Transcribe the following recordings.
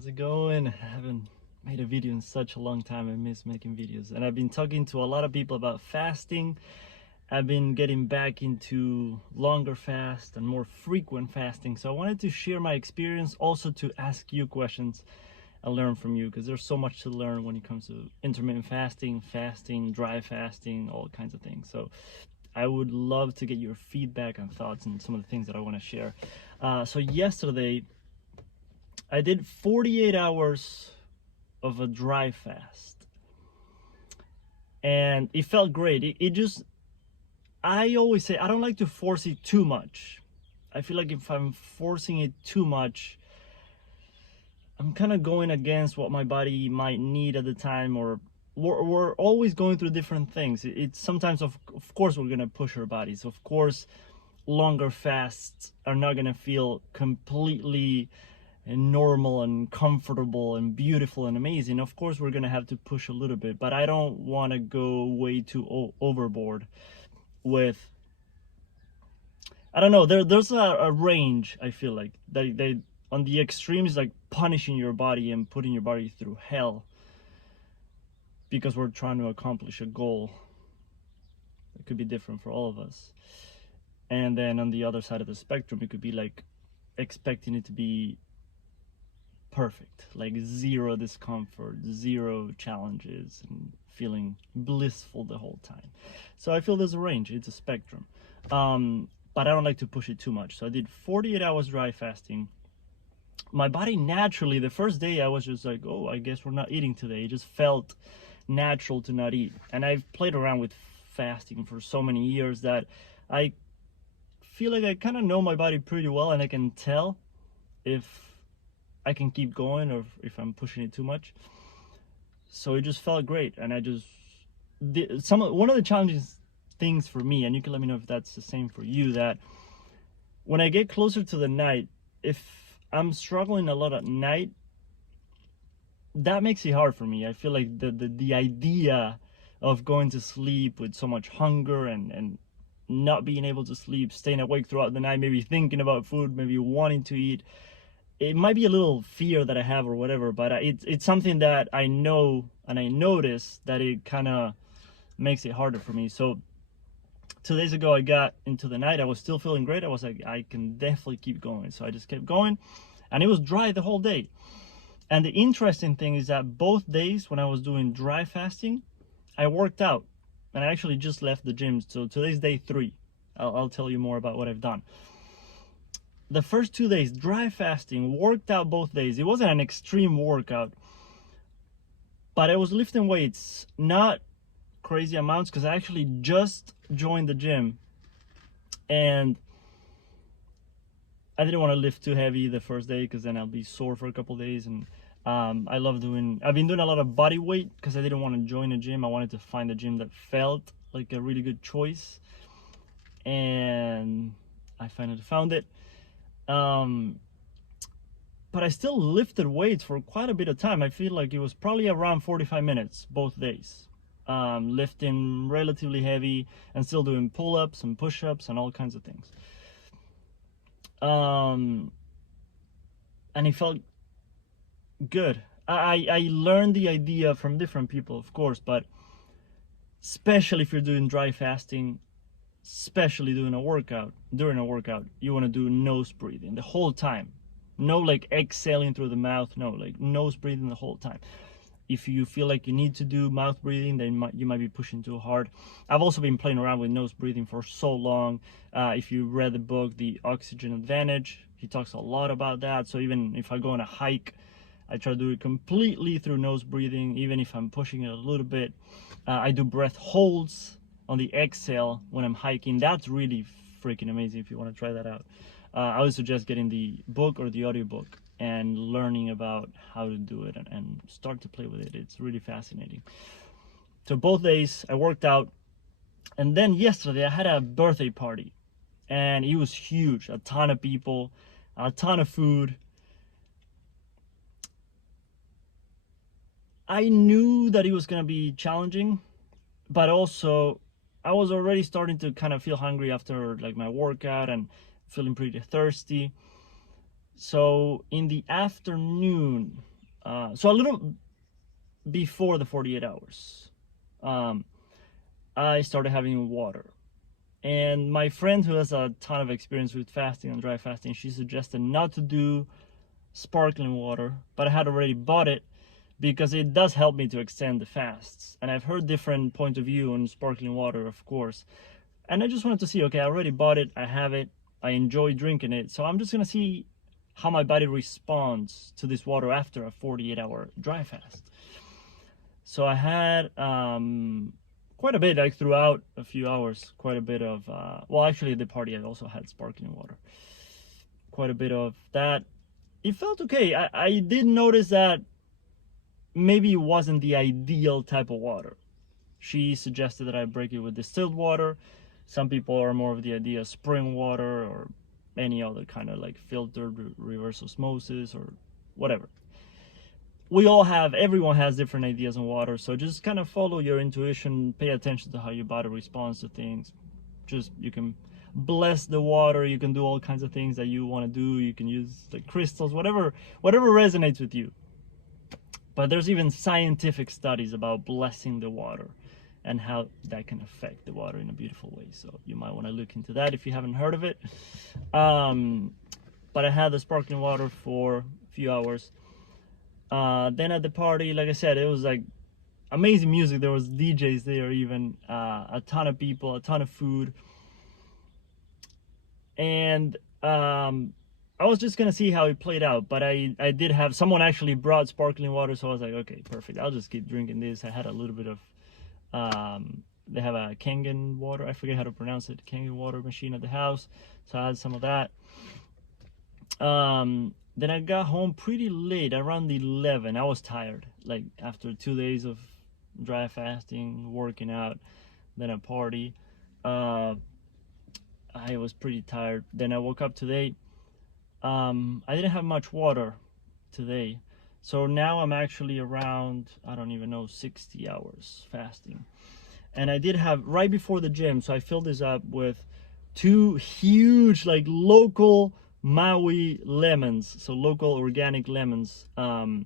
How's it going? I haven't made a video in such a long time. I miss making videos. And I've been talking to a lot of people about fasting. I've been getting back into longer fast and more frequent fasting. So I wanted to share my experience, also to ask you questions and learn from you, because there's so much to learn when it comes to intermittent fasting, dry fasting, all kinds of things. So I would love to get your feedback and thoughts on some of the things that I want to share. So yesterday, I did 48 hours of a dry fast, and it felt great. It just, I always say I don't like to force it too much. I feel like if I'm forcing it too much, I'm kind of going against what my body might need at the time, or we're always going through different things. It's sometimes, of course, we're gonna push our bodies. Of course, longer fasts are not gonna feel completely and normal and comfortable and beautiful and amazing. Of course, we're gonna have to push a little bit, but I don't want to go way too overboard with, I don't know, there's a range. I feel like they on the extremes, like punishing your body and putting your body through hell because we're trying to accomplish a goal. It could be different for all of us. And then on the other side of the spectrum, it could be like expecting it to be perfect, like zero discomfort, zero challenges, and feeling blissful the whole time. So I feel there's a range, it's a spectrum. But I don't like to push it too much. So I did 48 hours dry fasting. My body naturally, the first day I was just like, oh, I guess we're not eating today. It just felt natural to not eat. And I've played around with fasting for so many years that I feel like I kind of know my body pretty well, and I can tell if I can keep going or if I'm pushing it too much. So it just felt great, and I just did one of the challenging things for me, and you can let me know if that's the same for you, that when I get closer to the night, if I'm struggling a lot at night, that makes it hard for me. I feel like the idea of going to sleep with so much hunger and not being able to sleep, staying awake throughout the night, maybe thinking about food, maybe wanting to eat, it might be a little fear that I have or whatever, but it's something that I know, and I notice that it kind of makes it harder for me. So 2 days ago, I got into the night. I was still feeling great. I was like, I can definitely keep going. So I just kept going, and it was dry the whole day. And the interesting thing is that both days when I was doing dry fasting, I worked out, and I actually just left the gym. So today's day 3. I'll tell you more about what I've done. The first 2 days, dry fasting, worked out both days. It wasn't an extreme workout, but I was lifting weights, not crazy amounts, because I actually just joined the gym, and I didn't want to lift too heavy the first day because then I'll be sore for a couple days. And I've been doing a lot of body weight because I didn't want to join a gym. I wanted to find a gym that felt like a really good choice, and I finally found it. But I still lifted weights for quite a bit of time. I feel like it was probably around 45 minutes both days, lifting relatively heavy and still doing pull-ups and push-ups and all kinds of things. And it felt good. I learned the idea from different people, of course, but especially if you're doing dry fasting, especially during a workout, you want to do nose breathing the whole time. No like exhaling through the mouth, no, like nose breathing the whole time. If you feel like you need to do mouth breathing, then you might be pushing too hard. I've also been playing around with nose breathing for so long. If you read the book, The Oxygen Advantage, he talks a lot about that. So even if I go on a hike, I try to do it completely through nose breathing, even if I'm pushing it a little bit. I do breath holds on the exhale when I'm hiking. That's really freaking amazing if you want to try that out. I would suggest getting the book or the audiobook and learning about how to do it and start to play with it. It's really fascinating. So both days I worked out, and then yesterday I had a birthday party, and it was huge. A ton of people, a ton of food. I knew that it was going to be challenging, but also I was already starting to kind of feel hungry after like my workout and feeling pretty thirsty. So in the afternoon, So a little before the 48 hours, um, I started having water. And my friend who has a ton of experience with fasting and dry fasting, she suggested not to do sparkling water, but I had already bought it because it does help me to extend the fasts. And I've heard different points of view on sparkling water, of course. And I just wanted to see, okay, I already bought it, I have it, I enjoy drinking it. So I'm just gonna see how my body responds to this water after a 48-hour dry fast. So I had quite a bit, like throughout a few hours, quite a bit of, well, actually at the party I also had sparkling water. Quite a bit of that. It felt okay. I did notice that maybe it wasn't the ideal type of water. She suggested that I break it with distilled water. Some people are more of the idea of spring water or any other kind of like filtered reverse osmosis or whatever. We all have, everyone has different ideas on water, so just kind of follow your intuition, pay attention to how your body responds to things. Just, you can bless the water, you can do all kinds of things that you want to do, you can use like crystals, whatever resonates with you. But there's even scientific studies about blessing the water and how that can affect the water in a beautiful way. So you might want to look into that if you haven't heard of it. But I had the sparkling water for a few hours. Then at the party, like I said, it was like amazing music. There was DJs there, even a ton of people, a ton of food. And I was just gonna see how it played out, but I did have someone actually brought sparkling water, so I was like, okay, perfect, I'll just keep drinking this. I had a little bit of they have a Kangen water, I forget how to pronounce it, Kangen water machine at the house, so I had some of that. Then I got home pretty late, around 11. I was tired, like after 2 days of dry fasting, working out, then a party. I was pretty tired. Then I woke up today. I didn't have much water today, so now I'm actually around, I don't even know, 60 hours fasting. And I did have, right before the gym, so I filled this up with 2 huge like local Maui lemons, so local organic lemons, and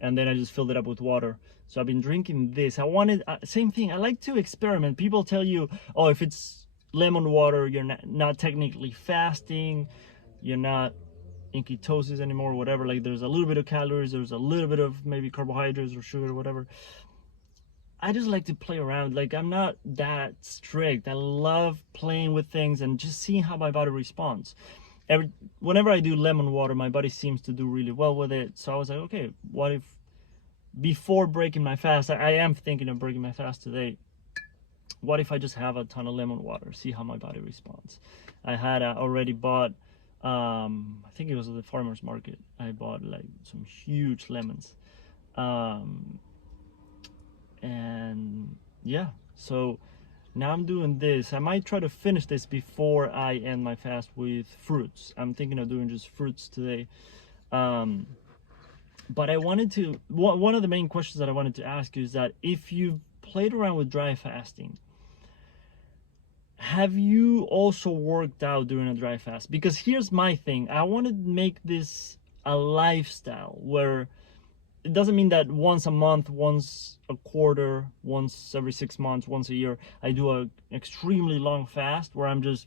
then I just filled it up with water. So I've been drinking this. I wanted, same thing, I like to experiment. People tell you, oh, if it's lemon water, you're not technically fasting, you're not in ketosis anymore, whatever. Like there's a little bit of calories, there's a little bit of maybe carbohydrates or sugar or whatever. I just like to play around. Like I'm not that strict. I love playing with things and just seeing how my body responds. Whenever I do lemon water, my body seems to do really well with it. So I was like, okay, what if before breaking my fast, I am thinking of breaking my fast today, what if I just have a ton of lemon water, see how my body responds. I had already bought, I think it was at the farmer's market, I bought like some huge lemons, and yeah, so now I'm doing this. I might try to finish this before I end my fast with fruits. I'm thinking of doing just fruits today. But I wanted to, one of the main questions that I wanted to ask you is that if you've played around with dry fasting, have you also worked out during a dry fast? Because here's my thing, I want to make this a lifestyle where it doesn't mean that once a month, once a quarter, once every 6 months, once a year, I do an extremely long fast where I'm just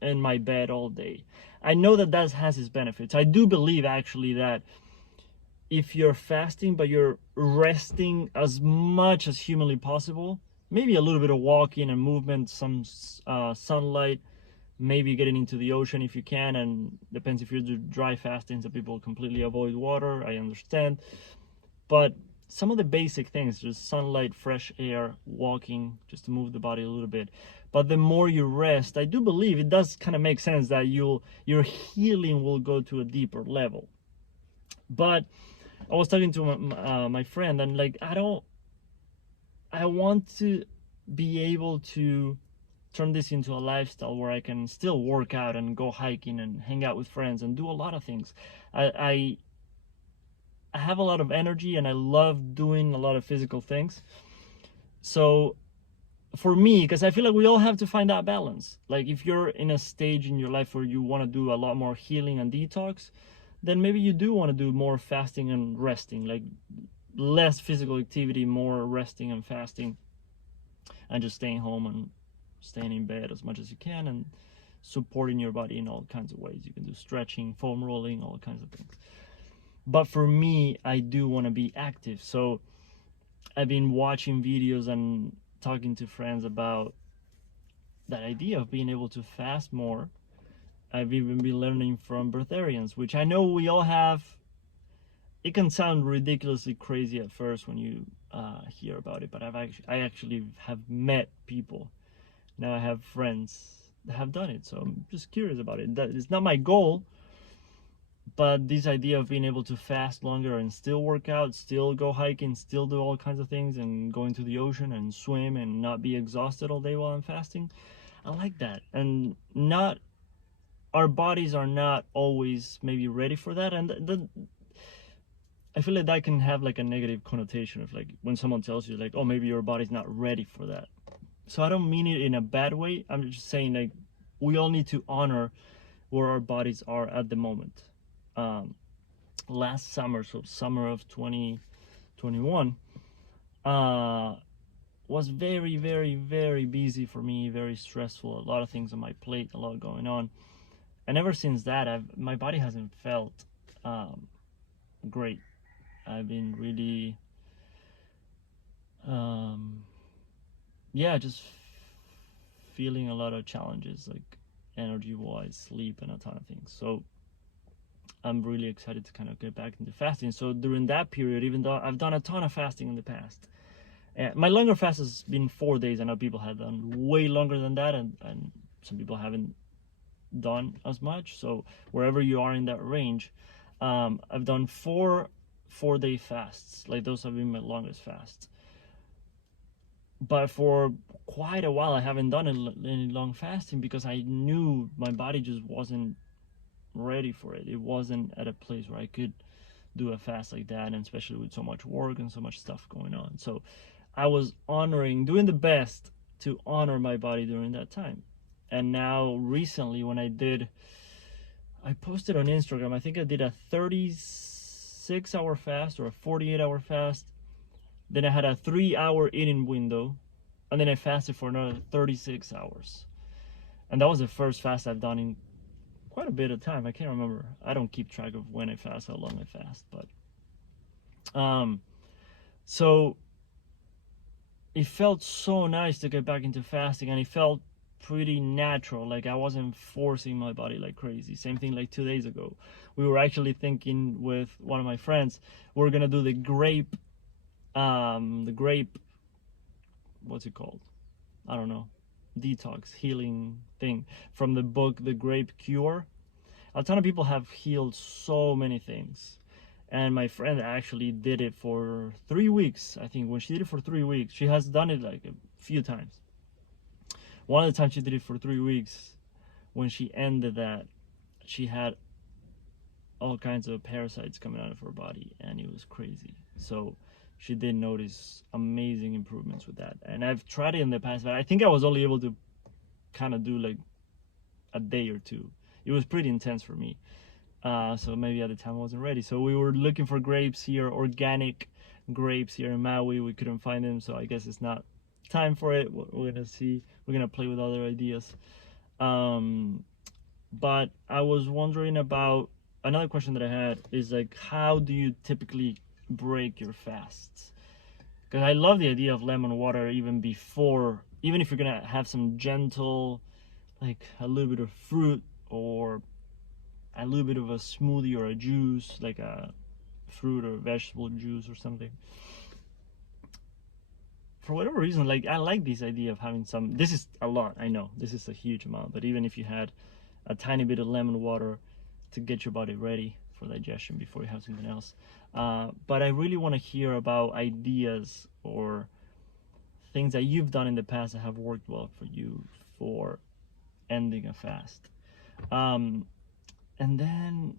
in my bed all day. I know that that has its benefits. I do believe actually that if you're fasting but you're resting as much as humanly possible, maybe a little bit of walking and movement, some sunlight, maybe getting into the ocean if you can, and depends if you do dry fasting, some people completely avoid water, I understand, but some of the basic things, just sunlight, fresh air, walking, just to move the body a little bit. But the more you rest, I do believe it does kind of make sense that your healing will go to a deeper level. But I was talking to my friend, and like I want to be able to turn this into a lifestyle where I can still work out and go hiking and hang out with friends and do a lot of things. I have a lot of energy and I love doing a lot of physical things. So for me, because I feel like we all have to find that balance. Like if you're in a stage in your life where you want to do a lot more healing and detox, then maybe you do want to do more fasting and resting, like less physical activity, more resting and fasting, and just staying home and staying in bed as much as you can, and supporting your body in all kinds of ways. You can do stretching, foam rolling, all kinds of things. But for me, I do want to be active. So I've been watching videos and talking to friends about that idea of being able to fast more. I've even been learning from breatharians, which I know we all have. It can sound ridiculously crazy at first when you hear about it, but I actually have met people. Now I have friends that have done it, so I'm just curious about it. That is not my goal, but this idea of being able to fast longer and still work out, still go hiking, still do all kinds of things, and go into the ocean and swim and not be exhausted all day while I'm fasting, I like that. And not our bodies are not always maybe ready for that, and I feel like that can have like a negative connotation of like when someone tells you like, oh, maybe your body's not ready for that. So I don't mean it in a bad way. I'm just saying like we all need to honor where our bodies are at the moment. Last summer, so summer of 2021, was very, very, very busy for me, very stressful, a lot of things on my plate, a lot going on. And ever since that, my body hasn't felt great. I've been really, yeah, just feeling a lot of challenges, like energy-wise, sleep, and a ton of things. So I'm really excited to kind of get back into fasting. So during that period, even though I've done a ton of fasting in the past, and my longer fast has been 4 days. I know people have done way longer than that, and some people haven't done as much. So wherever you are in that range, I've done 4-day fasts. Like those have been my longest fasts. But for quite a while, I haven't done any long fasting because I knew my body just wasn't ready for it. It wasn't at a place where I could do a fast like that, and especially with so much work and so much stuff going on. So I was doing the best to honor my body during that time. And now recently when I posted on Instagram, I think I did a 36-hour fast or a 48-hour fast. Then I had a 3-hour eating window, and then I fasted for another 36 hours. And that was the first fast I've done in quite a bit of time. I can't remember. I don't keep track of when I fast, how long I fast, but so it felt so nice to get back into fasting, and it felt pretty natural. Like I wasn't forcing my body like crazy. Same thing like 2 days ago. We were actually thinking with one of my friends, we're gonna do the grape, what's it called? I don't know, detox healing thing from the book The Grape Cure. A ton of people have healed so many things, and my friend actually did it for 3 weeks. I think when she did it for 3 weeks, she has done it like a few times. One of the times she did it for 3 weeks, when she ended that, she had all kinds of parasites coming out of her body, and it was crazy. So she did notice amazing improvements with that. And I've tried it in the past, but I think I was only able to kind of do like a day or two. It was pretty intense for me. So maybe at the time I wasn't ready. So we were looking for grapes here, organic grapes here in Maui. We couldn't find them, so I guess it's not time for it. We're gonna see. We're gonna play with other ideas. But I was wondering about another question that I had is like, how do you typically break your fasts? Because I love the idea of lemon water even if you're gonna have some gentle, like a little bit of fruit or a little bit of a smoothie or a juice, like a fruit or vegetable juice or something. For whatever reason, like I like this idea of having some. This is a lot, I know, this is a huge amount, but even if you had a tiny bit of lemon water to get your body ready for digestion before you have something else. But I really want to hear about ideas or things that you've done in the past that have worked well for you for ending a fast. And then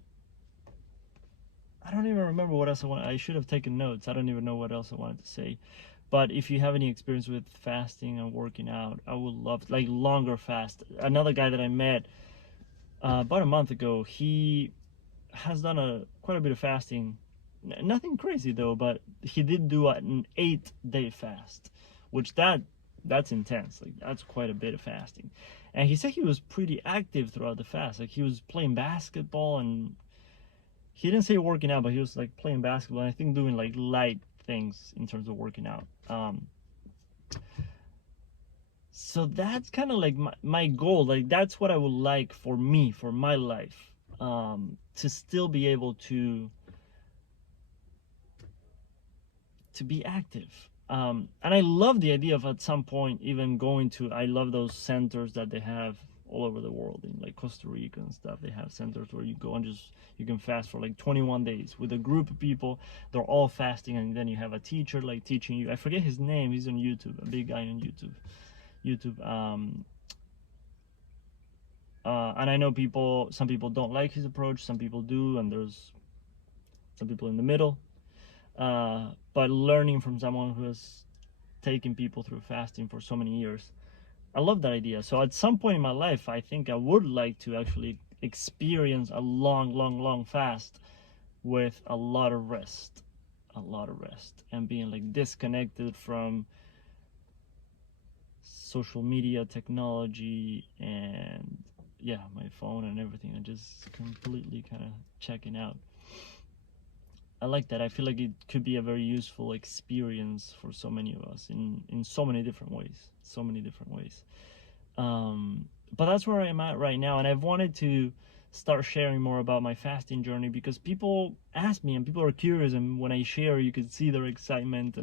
I don't even remember what else I should have taken notes. I don't even know what else I wanted to say. But if you have any experience with fasting and working out, I would love like longer fast. Another guy that I met about a month ago, he has done quite a bit of fasting. Nothing crazy though, but he did do an 8-day fast, which that's intense. Like that's quite a bit of fasting. And he said he was pretty active throughout the fast. Like he was playing basketball, and he didn't say working out, but he was like playing basketball, and I think doing like light things in terms of working out. So that's kind of like my goal. Like that's what I would like for me, for my life, to still be able to be active. And I love the idea of at some point even going to, I love those centers that they have all over the world in like Costa Rica and stuff. They have centers where you go and just, you can fast for like 21 days with a group of people. They're all fasting, and then you have a teacher like teaching you. I forget his name. He's on YouTube, a big guy on YouTube. And I know some people don't like his approach, some people do, and there's some people in the middle. But learning from someone who has taken people through fasting for so many years, I love that idea. So at some point in my life, I think I would like to actually experience a long fast with a lot of rest, and being like disconnected from social media, technology, and yeah, my phone and everything, and just completely kind of checking out. I like that. I feel like it could be a very useful experience for so many of us in so many different ways. But that's where I'm at right now, and I've wanted to start sharing more about my fasting journey because people ask me and people are curious, and when I share, you can see their excitement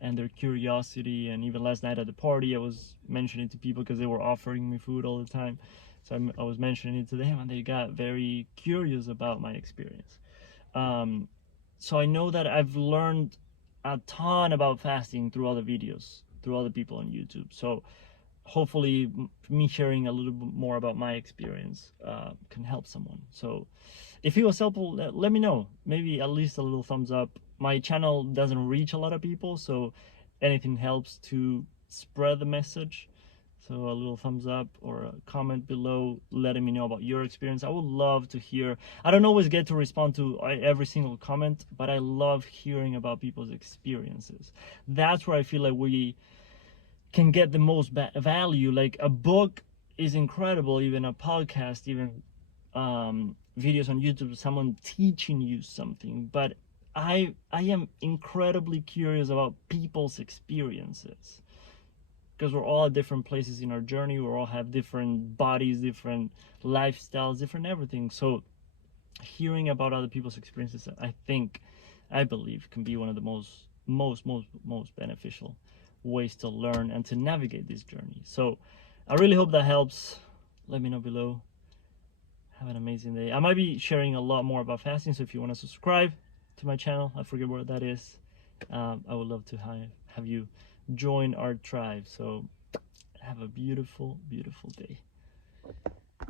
and their curiosity. And even last night at the party, I was mentioning to people because they were offering me food all the time. So I was mentioning it to them, and they got very curious about my experience. So I know that I've learned a ton about fasting through other videos, through other people on YouTube. So hopefully me sharing a little bit more about my experience can help someone. So if it was helpful, let me know. Maybe at least a little thumbs up. My channel doesn't reach a lot of people, so anything helps to spread the message. So a little thumbs up or a comment below letting me know about your experience. I would love to hear. I don't always get to respond to every single comment, but I love hearing about people's experiences. That's where I feel like we can get the most value. Like a book is incredible, even a podcast, even videos on YouTube, someone teaching you something. But I am incredibly curious about people's experiences, because we're all at different places in our journey. We all have different bodies, different lifestyles, different everything. So hearing about other people's experiences, I believe can be one of the most beneficial ways to learn and to navigate this journey. So I really hope that helps. Let me know below. Have an amazing day. I might be sharing a lot more about fasting, so if you want to subscribe to my channel, I forget where that is, I would love to have you join our tribe. So have a beautiful day.